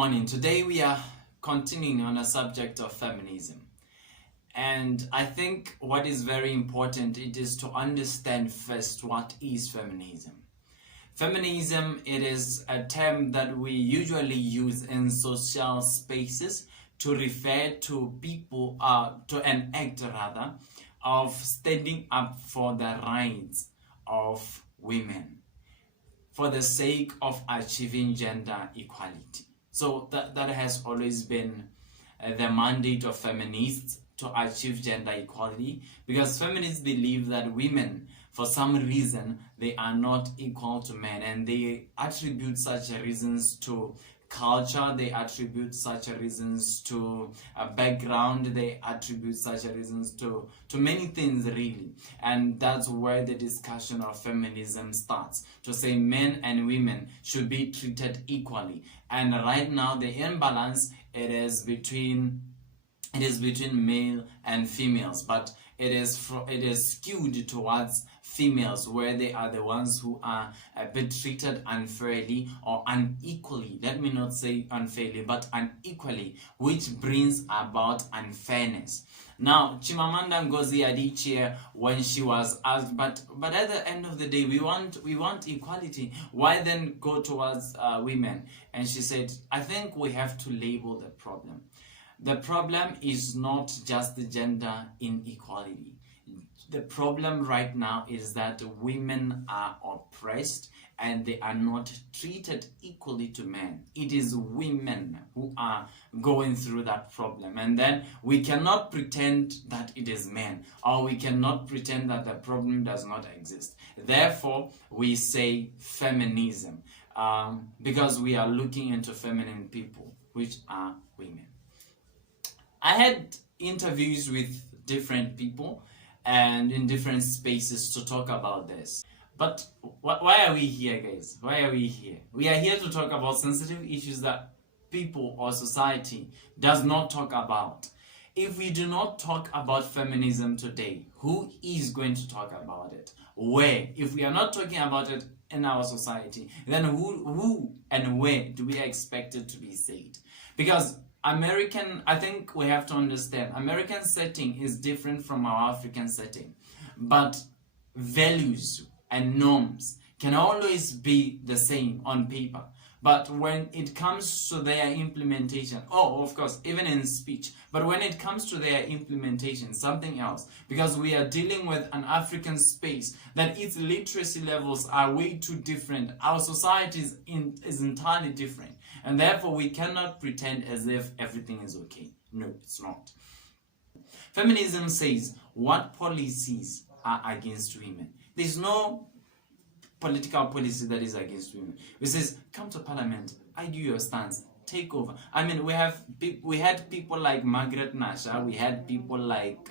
morning. Today we are continuing on a subject of feminism. And I think what is very important, it is to understand first what is feminism. Feminism, it is a term that we usually use in social spaces to refer to people, to an act rather, of standing up for the rights of women for the sake of achieving gender equality. So that has always been the mandate of feminists, to achieve gender equality, because feminists believe that women, for some reason, they are not equal to men, and they attribute such reasons to culture, they attribute such reasons to a background, they attribute such reasons to many things really. And that's where the discussion of feminism starts, to say men and women should be treated equally. And right now the imbalance, it is between male and females, but it is skewed towards females, where they are the ones who are a bit treated unfairly or unequally. Let me not say unfairly, but unequally, which brings about unfairness. Now, Chimamanda Ngozi Adichie, when she was asked, but at the end of the day, we want equality. Why then go towards women? And she said, I think we have to label the problem. The problem is not just the gender inequality. The problem right now is that women are oppressed and they are not treated equally to men. It is women who are going through that problem. And then we cannot pretend that it is men, or we cannot pretend that the problem does not exist. Therefore, we say feminism, because we are looking into feminine people, which are women. I had interviews with different people and in different spaces to talk about this. But why are we here, guys? Why are we here? We are here to talk about sensitive issues that people or society does not talk about. If we do not talk about feminism today, who is going to talk about it? Where? If we are not talking about it in our society, then who and where do we expect it to be said? Because I think we have to understand, American setting is different from our African setting, but values and norms can always be the same on paper. But when it comes to their implementation, of course, even in speech, but when it comes to their implementation, something else, because we are dealing with an African space that its literacy levels are way too different. Our society is entirely different. And therefore, we cannot pretend as if everything is okay. No, it's not. Feminism says what policies are against women. There's no political policy that is against women. It says, come to parliament, argue your stance, take over. I mean, we had people like Margaret Nasher, we had people like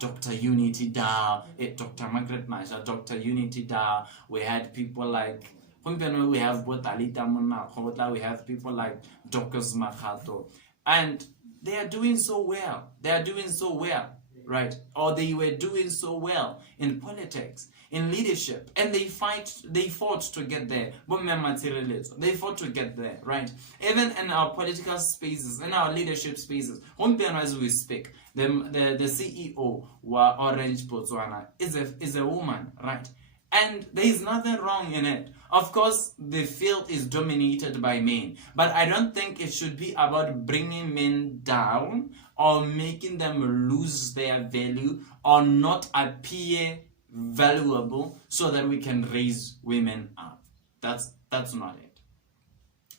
Dr. Unity Dar, Dr. Margaret Nasher, Dr. Unity Dar, we had people like, we have both Alita Munakota, we have people like Dorcas Makato, and they are doing so well. They are doing so well, right? Or they were doing so well in politics, in leadership, and they fought to get there. They fought to get there, right? Even in our political spaces, in our leadership spaces, as we speak, the CEO wa Orange Botswana is a woman, right? And there is nothing wrong in it. Of course, the field is dominated by men, but I don't think it should be about bringing men down or making them lose their value or not appear valuable so that we can raise women up. That's not it.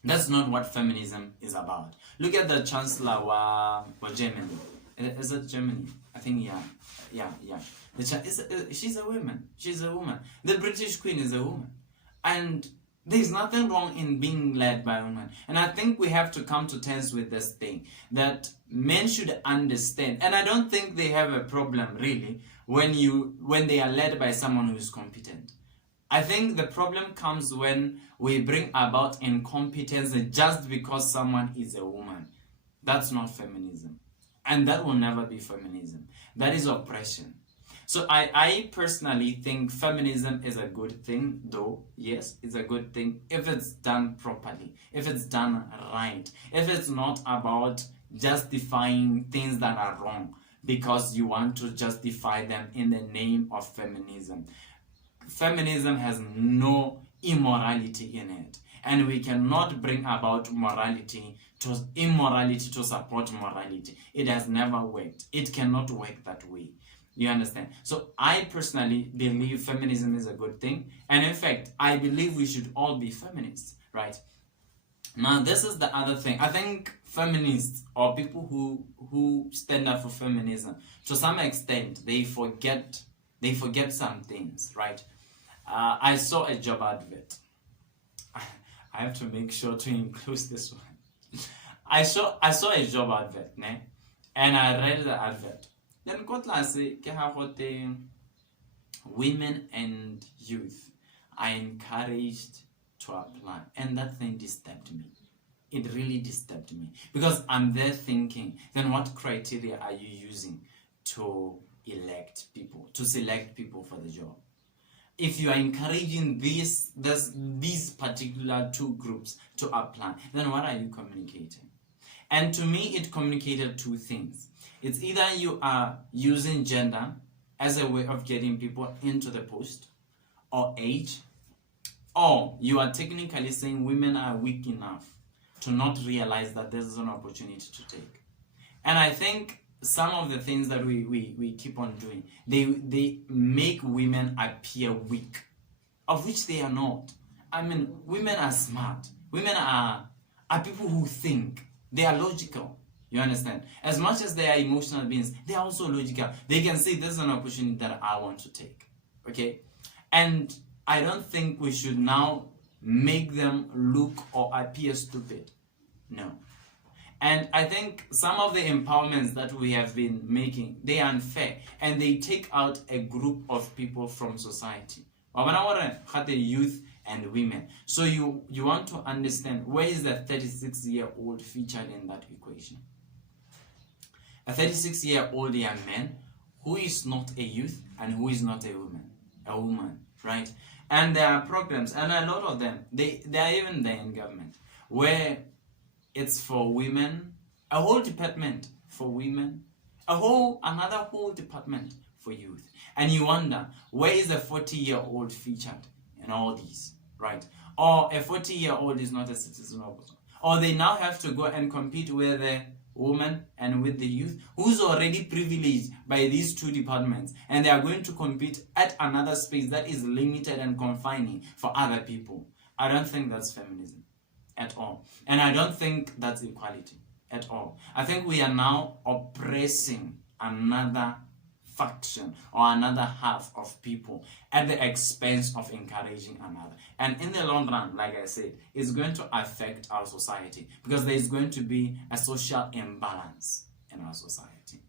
That's not what feminism is about. Look at the Chancellor of Germany. Is it Germany? I think, yeah. She's a woman. She's a woman. The British Queen is a woman. And there's nothing wrong in being led by a woman. And I think we have to come to terms with this thing, that men should understand. And I don't think they have a problem, really, when they are led by someone who is competent. I think the problem comes when we bring about incompetence just because someone is a woman. That's not feminism. And that will never be feminism. That is oppression. So I personally think feminism is a good thing, though. Yes, it's a good thing if it's done properly, if it's done right, if it's not about justifying things that are wrong because you want to justify them in the name of feminism. Feminism has no immorality in it, and we cannot bring about morality to immorality to support morality. It has never worked. It cannot work that way. You understand? So I personally believe feminism is a good thing, and in fact I believe we should all be feminists, right? Now this is the other thing. I think feminists, or people who stand up for feminism, to some extent they forget some things, right? I saw a job advert. I have to make sure to include this one. I saw a job advert, ne? And I read the advert. Then go classy, women and youth are encouraged to apply, and that thing disturbed me. It really disturbed me, because I'm there thinking, then what criteria are you using to elect people, to select people for the job? If you are encouraging these particular two groups to apply, then what are you communicating? And to me, it communicated two things. It's either you are using gender as a way of getting people into the post, or age, or you are technically saying women are weak enough to not realize that this is an opportunity to take. And I think some of the things that we keep on doing, they make women appear weak, of which they are not. I mean, women are smart. Women are people who think. They are logical. You understand? As much as they are emotional beings, they are also logical. They can say, this is an opportunity that I want to take. Okay? And I don't think we should now make them look or appear stupid. No. And I think some of the empowerments that we have been making, they are unfair, and they take out a group of people from society. The youth and women. So you want to understand, where is the 36-year-old featured in that equation? A 36-year-old young man who is not a youth and who is not a woman, right? And there are programs, and a lot of them, they are even there in government, where it's for women, a whole department for women, another whole department for youth. And you wonder, where is a 40-year-old featured in all these, right? Or a 40-year-old is not a citizen of, or they now have to go and compete with the woman and with the youth, who's already privileged by these two departments, and they are going to compete at another space that is limited and confining for other people. I don't think that's feminism at all. And I don't think that's equality at all. I think we are now oppressing another faction or another half of people at the expense of encouraging another. And in the long run, like I said, it's going to affect our society, because there is going to be a social imbalance in our society.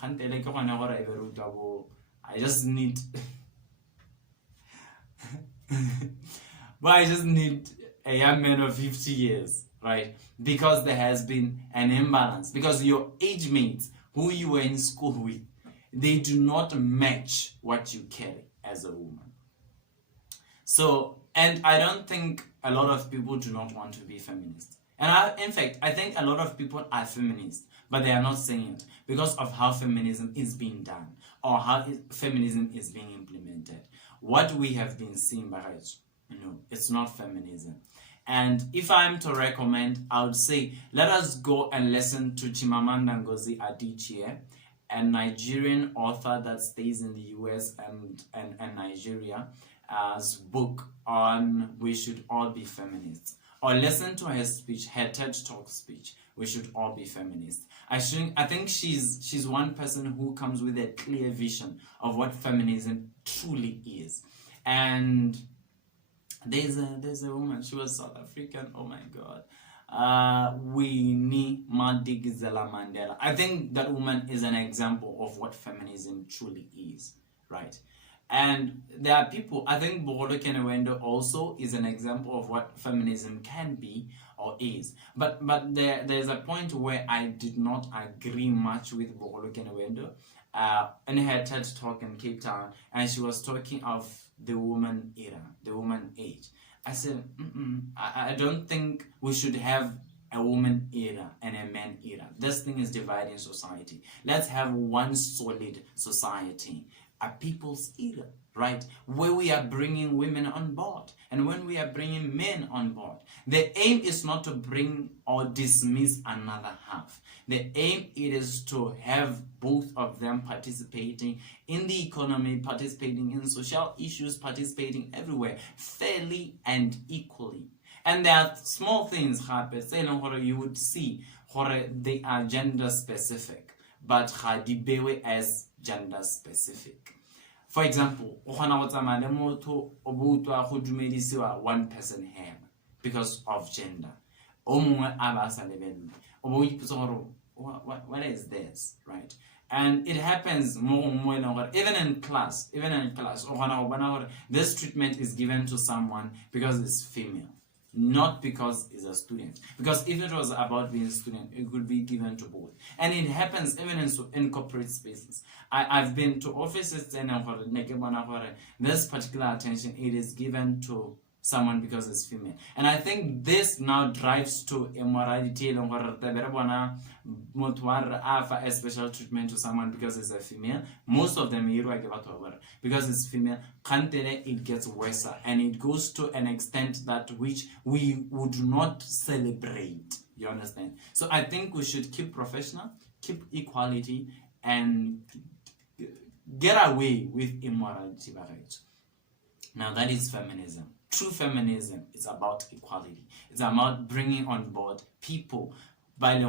I just need but I just need a young man of 50 years, right? Because there has been an imbalance. Because your age mates who you were in school with, they do not match what you carry as a woman. So, and I don't think a lot of people do not want to be feminists. And in fact, I think a lot of people are feminists, but they are not saying it because of how feminism is being done, or how feminism is being implemented. What we have been seeing, Baraj, it's not feminism. And if I'm to recommend, I would say, let us go and listen to Chimamanda Ngozi Adichie, a Nigerian author that stays in the US and Nigeria, as book on We Should All Be Feminists. Or listen to her speech, her TED Talk speech, We Should All Be Feminists. I think she's one person who comes with a clear vision of what feminism truly is. And there's a woman, she was South African, oh my God. Winnie Madikizela Mandela. I think that woman is an example of what feminism truly is, right? And there are people, I think Bogolo Kenewendo also is an example of what feminism can be or is. But there's a point where I did not agree much with Bogolo Kenewendo. in her TED talk in Cape Town, and she was talking of the woman era, the woman age. I said, I don't think we should have a woman era and a man era. This thing is dividing society. Let's have one solid society, a people's era, right? Where we are bringing women on board, and when we are bringing men on board. The aim is not to bring or dismiss another half. The aim is to have both of them participating in the economy, participating in social issues, participating everywhere, fairly and equally. And there are small things happen, you would see they are gender specific, but as gender specific. For example, one person here because of gender. What is this, right? And it happens more and more, even in class, this treatment is given to someone because it's female, not because it's a student. Because if it was about being a student, it could be given to both. And it happens even in corporate spaces. I've been to offices and this particular attention, it is given to someone because it's female. And I think this now drives to immorality, a special treatment to someone because it's a female. Most of them because it's female, it gets worse, and it goes to an extent that which we would not celebrate. You understand? So I think we should keep professional, keep equality, and get away with immorality. Now that is feminism. True feminism is about equality. It's about bringing on board people by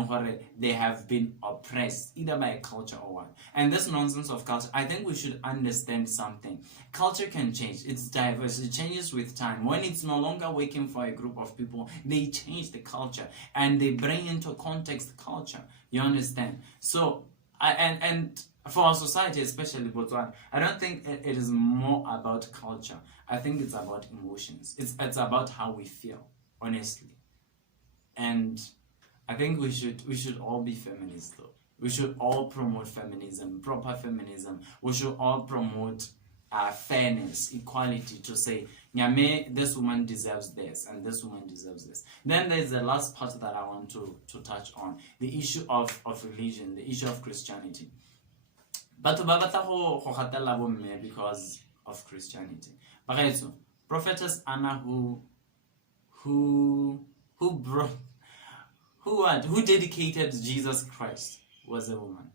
they have been oppressed either by a culture or what. And this nonsense of culture, I think we should understand something. Culture can change. It's diverse. It changes with time. When it's no longer working for a group of people, they change the culture and they bring into context culture. You understand? So, and for our society, especially Botswana, I don't think it is more about culture. I think it's about emotions. It's about how we feel, honestly. And I think we should all be feminists, though. We should all promote feminism, proper feminism. We should all promote fairness, equality, to say, Nyame, this woman deserves this, and this woman deserves this. Then there's the last part that I want to touch on, the issue of religion, the issue of Christianity. But because of Christianity. But so, Prophetess Anna who dedicated Jesus Christ was a woman.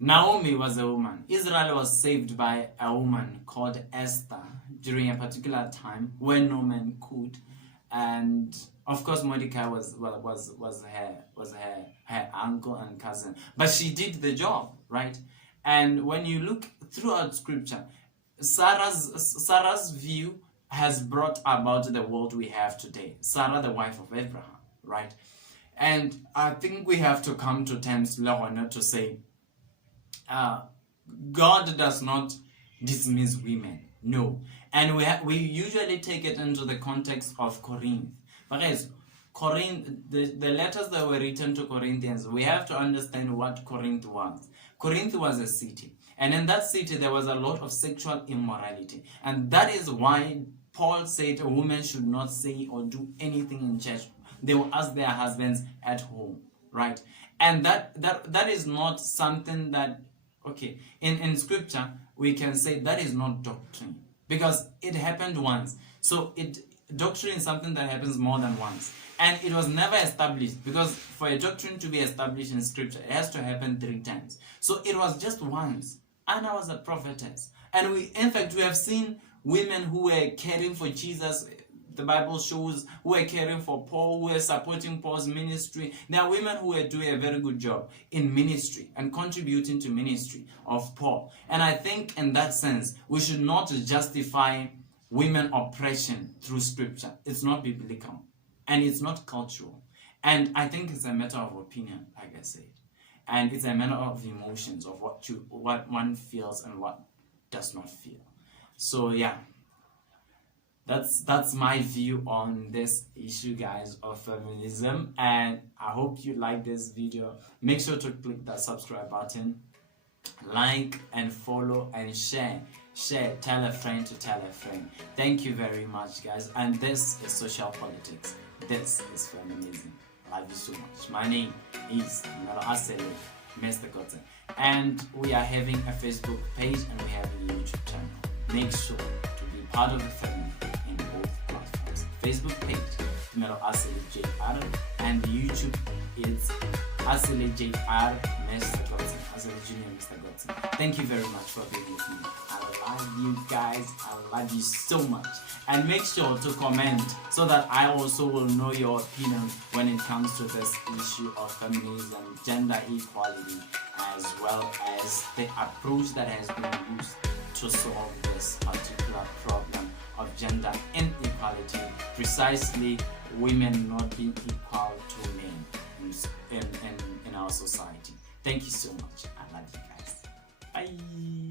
Naomi was a woman. Israel was saved by a woman called Esther during a particular time when no man could. And of course Mordecai was her uncle and cousin. But she did the job, right? And when you look throughout scripture, Sarah's view has brought about the world we have today. Sarah, the wife of Abraham, right? And I think we have to come to terms, to say, God does not dismiss women, no. And we usually take it into the context of Corinth. But guys, Corinth, the letters that were written to Corinthians, we have to understand what Corinth was. Corinth was a city. And in that city, there was a lot of sexual immorality. And that is why Paul said a woman should not say or do anything in church. They will ask their husbands at home, right? And that is not something that, okay, in scripture, we can say that is not doctrine. Because it happened once. So doctrine is something that happens more than once. And it was never established, because for a doctrine to be established in scripture, it has to happen 3 times. So it was just once. Anna was a prophetess. And in fact, we have seen women who were caring for Jesus. The Bible shows who were caring for Paul, who were supporting Paul's ministry. There are women who were doing a very good job in ministry and contributing to ministry of Paul. And I think in that sense, we should not justify women oppression through scripture. It's not biblical. And it's not cultural. And I think it's a matter of opinion, like I said. And it's a matter of emotions, of what one feels and what does not feel. So yeah, that's my view on this issue, guys, of feminism. And I hope you like this video. Make sure to click that subscribe button. like and follow and share. Tell a friend to tell a friend. Thank you very much, guys. And this is Social Politics. This is Feminism. I love you so much. My name is Melo Asele, Mr. Cotton. And we are having a Facebook page and we have a YouTube channel. Make sure to be part of the family in both platforms. Facebook page, Melo Asele JR, and YouTube is Asele JR, Mr. Cotton, Asele Junior, Mr. Cotton. Thank you very much for being with me. I love you guys. I love you so much. And make sure to comment so that I also will know your opinion when it comes to this issue of feminism, gender equality, as well as the approach that has been used to solve this particular problem of gender inequality, precisely women not being equal to men in our society. Thank you so much. I love you guys. Bye.